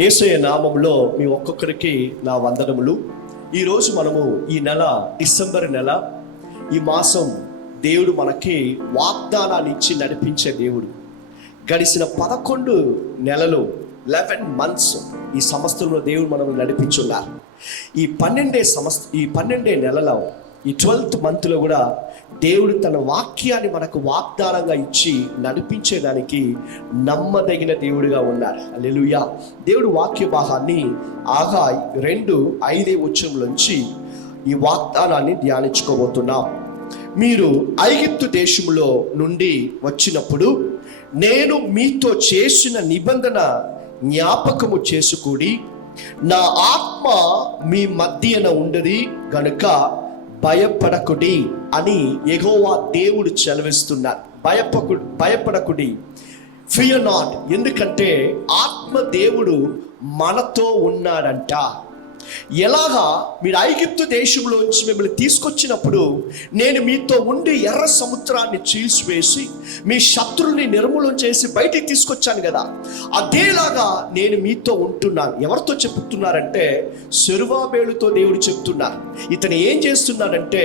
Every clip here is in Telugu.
యేసయ్య నామములో మీ ఒక్కొక్కరికి నా వందనములు. ఈరోజు మనము ఈ నెల డిసెంబర్ నెల, ఈ మాసం దేవుడు మనకి వాగ్దానాన్ని ఇచ్చి నడిపించే దేవుడు. గడిచిన 11 నెలలు 11 months ఈ సంవత్సరంలో దేవుడు మనల్ని నడిపించున్నారు. ఈ 12 నెలలో ఈ 12th monthలో కూడా దేవుడు తన వాక్యాన్ని మనకు వాగ్దానంగా ఇచ్చి నడిపించేదానికి నమ్మదగిన దేవుడిగా ఉన్నారు. హల్లెలూయా. దేవుడు వాక్య భాగాన్ని ఆగాయి 2:5 ఈ వాగ్దానాన్ని ధ్యానించుకోబోతున్నాం. మీరు ఐగుప్తు దేశములో నుండి వచ్చినప్పుడు నేను మీతో చేసిన నిబంధన జ్ఞాపకము చేసుకుడి, నా ఆత్మ మీ మధ్యన ఉండది గనుక భయపడకుడి అని యెహోవా దేవుడు సెలవిస్తున్నారు. భయపడకుడి, ఫియర్ నాట్. ఎందుకంటే ఆత్మ దేవుడు మనతో ఉన్నాడంట. ఎలాగా? మీరు ఐగుప్తు దేశంలోంచి మిమ్మల్ని తీసుకొచ్చినప్పుడు నేను మీతో ఉండి ఎర్ర సముద్రాన్ని చీల్చివేసి మీ శత్రుల్ని నిర్మూలన చేసి బయటికి తీసుకొచ్చాను కదా, అదేలాగా నేను మీతో ఉంటున్నాను. ఎవరితో చెప్తున్నారంటే సెరుబాబేలుతో దేవుడు చెప్తున్నారు. ఇతను ఏం చేస్తున్నాడంటే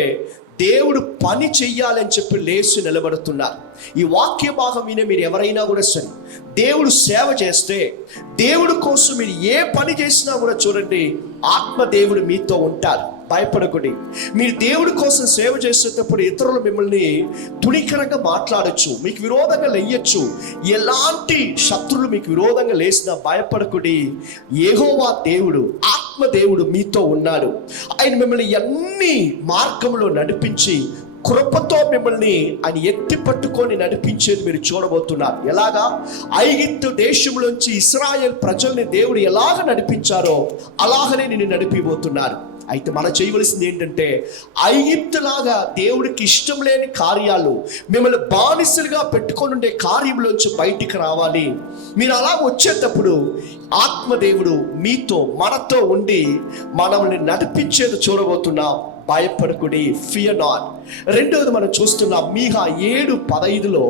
దేవుడు పని చెయ్యాలని చెప్పి లేచి నిలబడుతున్నారు. ఈ వాక్య భాగం వినే మీరు ఎవరైనా కూడా సరే, దేవుడు సేవ చేస్తే, దేవుడి కోసం మీరు ఏ పని చేసినా కూడా చూడండి, ఆత్మ దేవుడు మీతో ఉంటారు. భయపడకండి. మీరు దేవుడి కోసం సేవ చేసేటప్పుడు ఇతరులు మిమ్మల్ని తుణికరంగా మాట్లాడచ్చు, మీకు విరోధంగా లేయచ్చు. ఎలాంటి శత్రులు మీకు విరోధంగా లేసినా భయపడకండి. యెహోవా దేవుడు, ఆత్మ దేవుడు మీతో ఉన్నాడు. ఆయన మిమ్మల్ని అన్ని మార్గంలో నడిపించి కృపతో మిమ్మల్ని ఆయన ఎత్తి పట్టుకొని నడిపించేది మీరు చూడబోతున్నారు. ఎలాగా? ఐగుప్తు దేశంలోంచి ఇశ్రాయేల్ ప్రజల్ని దేవుడు ఎలాగ నడిపించారో అలాగనే నిన్ను నడిపిపోతున్నారు. అయితే మనం చేయవలసింది ఏంటంటే ఐగుప్తులాగా దేవుడికి ఇష్టం లేని కార్యాలు, మిమ్మల్ని బానిసలుగా పెట్టుకొని ఉండే కార్యంలోంచి బయటికి రావాలి. మీరు అలా వచ్చేటప్పుడు ఆత్మదేవుడు మీతో మనతో ఉండి మనల్ని నడిపించేది చూడబోతున్నాం. భయపడకుడి, ఫియర్ నాట్. రెండవది మనం చూస్తున్నాం మీకా 7:15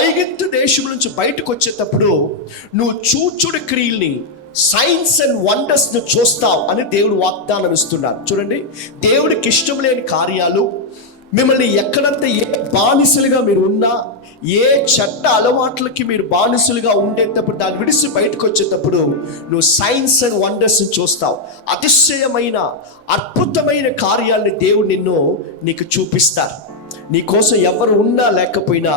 ఐగుప్తు దేశం నుంచి బయటకు వచ్చేటప్పుడు నువ్వు చూచుడు క్రియల్ని, సైన్స్ అండ్ వండర్స్ ను చూస్తావు అని దేవుడు వాగ్దానం ఇస్తున్నారు. చూడండి, దేవుడికి ఇష్టం లేని కార్యాలు, మిమ్మల్ని ఎక్కడంతా ఏ బానిసలుగా మీరు ఉన్నా, ఏ చెడ్డ అలవాట్లకి మీరు బానిసలుగా ఉండేటప్పుడు దాన్ని విడిసి బయటకు వచ్చేటప్పుడు నువ్వు సైన్స్ అండ్ వండర్స్ చూస్తావు. అతిశయమైన అద్భుతమైన కార్యాలని దేవుడు నీకు చూపిస్తారు. నీ కోసం ఎవరు ఉన్నా లేకపోయినా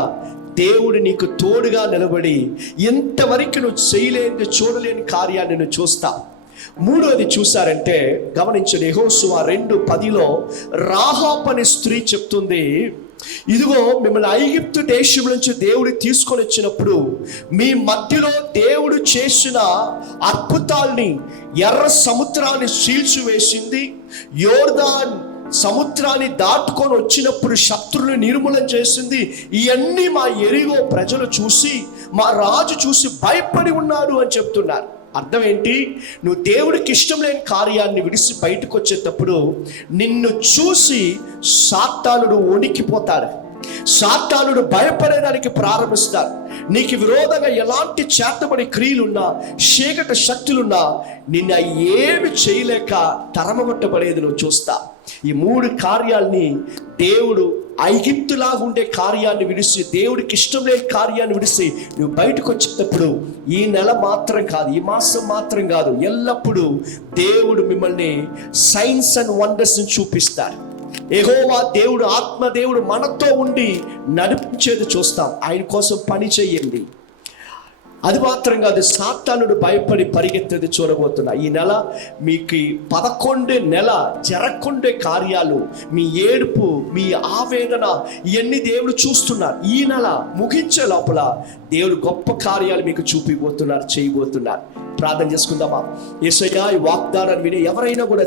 దేవుడు నీకు తోడుగా నిలబడి ఎంతవరకు నువ్వు చేయలేని చూడలేని కార్యాన్ని నువ్వు చూస్తావు. మూడోది చూసారంటే గమనించండి, యెహోషువ 2:10 రాహాబు అనే స్త్రీ చెప్తుంది, ఇదిగో మిమ్మల్ని ఐగుప్తు దేశం నుంచి దేవుడు తీసుకొని వచ్చినప్పుడు మీ మధ్యలో దేవుడు చేసిన అద్భుతాల్ని, ఎర్ర సముద్రాన్ని చీల్చివేసింది, యోర్దాన్ సముద్రాన్ని దాటుకొని వచ్చినప్పుడు శత్రువుని నిర్మూలన చేసింది. ఇవన్నీ మా యెరికో ప్రజలు చూసి, మా రాజు చూసి భయపడి ఉన్నారు అని చెప్తున్నారు. అర్థం ఏంటి? నువ్వు దేవుడికి ఇష్టం లేని కార్యాన్ని విడిచి బయటకు వచ్చేటప్పుడు నిన్ను చూసి సాతానుడు వణికిపోతాడు, సాతానుడు భయపడేదానికి ప్రారంభిస్తాడు. నీకు విరోధంగా ఎలాంటి చేతబడి క్రియలున్నా, చీకటి శక్తులున్నా నిన్ను ఏమి చేయలేక తరమగొట్టబడేది నువ్వు చూస్తా. ఈ 3 కార్యాలని దేవుడు ఐగుప్తులాగా ఉండే కార్యాన్ని విడిచి, దేవుడికి ఇష్టం లేని కార్యాన్ని విడిచి నువ్వు బయటకు వచ్చేటప్పుడు ఈ నెల మాత్రం కాదు, ఈ మాసం మాత్రం కాదు, ఎల్లప్పుడూ దేవుడు మిమ్మల్ని సైన్స్ అండ్ వండర్స్ చూపిస్తారు. యెహోవా దేవుడు, ఆత్మ దేవుడు మనతో ఉండి నడిపించేది చూస్తాం. ఆయన కోసం పని చేయండి. అది మాత్రం కాదు, సాతానుడు భయపడి పరిగెత్తేది చూడబోతున్నా. ఈ నెల మీకు 11 నెల జరగకుండే కార్యాలు, మీ ఏడుపు, మీ ఆవేదన, ఇవన్నీ దేవుడు చూస్తున్నారు. ఈ నెల ముగించే లోపల దేవుడు గొప్ప కార్యాలు మీకు చూపిపోతున్నారు, చేయబోతున్నారు. ప్రార్థన చేసుకుందామా? యేసయ్యా, ఈ వాగ్దానాన్ని విని ఎవరైనా కూడా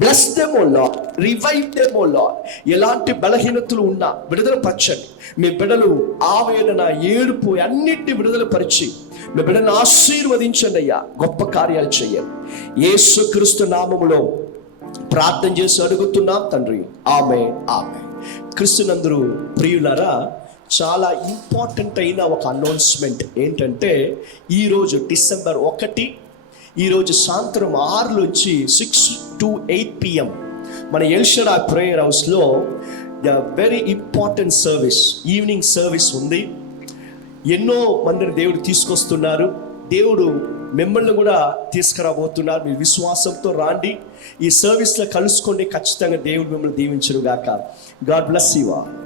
బ్లెస్ దెమ్ ఓ లార్డ్, రివైవ్ దెమ్ ఓ లార్డ్. ఎలాంటి బలహీనతలు ఉన్నా విడుదల పరచండి. మీ బిడ్డలు ఆవేదన, ఏడుపు అన్నిటిని విడుదల పరిచి మీ బిడ్డను ఆశీర్వదించండి అయ్యా. గొప్ప కార్యాలు చేయండి. యేసుక్రీస్తు నామములో ప్రార్థన చేసి అడుగుతున్నాం తండ్రి, ఆమేన్, ఆమేన్. క్రీస్తునందు ప్రియులారా, చాలా ఇంపార్టెంట్ అయిన ఒక అనౌన్స్మెంట్ ఏంటంటే, ఈరోజు డిసెంబర్ 1, ఈరోజు సాయంత్రం 6 నుంచి 6 to 8 PM మన ఎల్ షడాయ్ ప్రేయర్ హౌస్లో the very important service, evening service ఉంది. ఎన్నో మందిని దేవుడు తీసుకొస్తున్నారు. దేవుడు మిమ్మల్ని కూడా తీసుకురాబోతున్నారు. మీ విశ్వాసంతో రాండి, ఈ సర్వీస్లో కలుసుకోండి. ఖచ్చితంగా దేవుడు మిమ్మల్ని దీవించును గాక. God bless you all.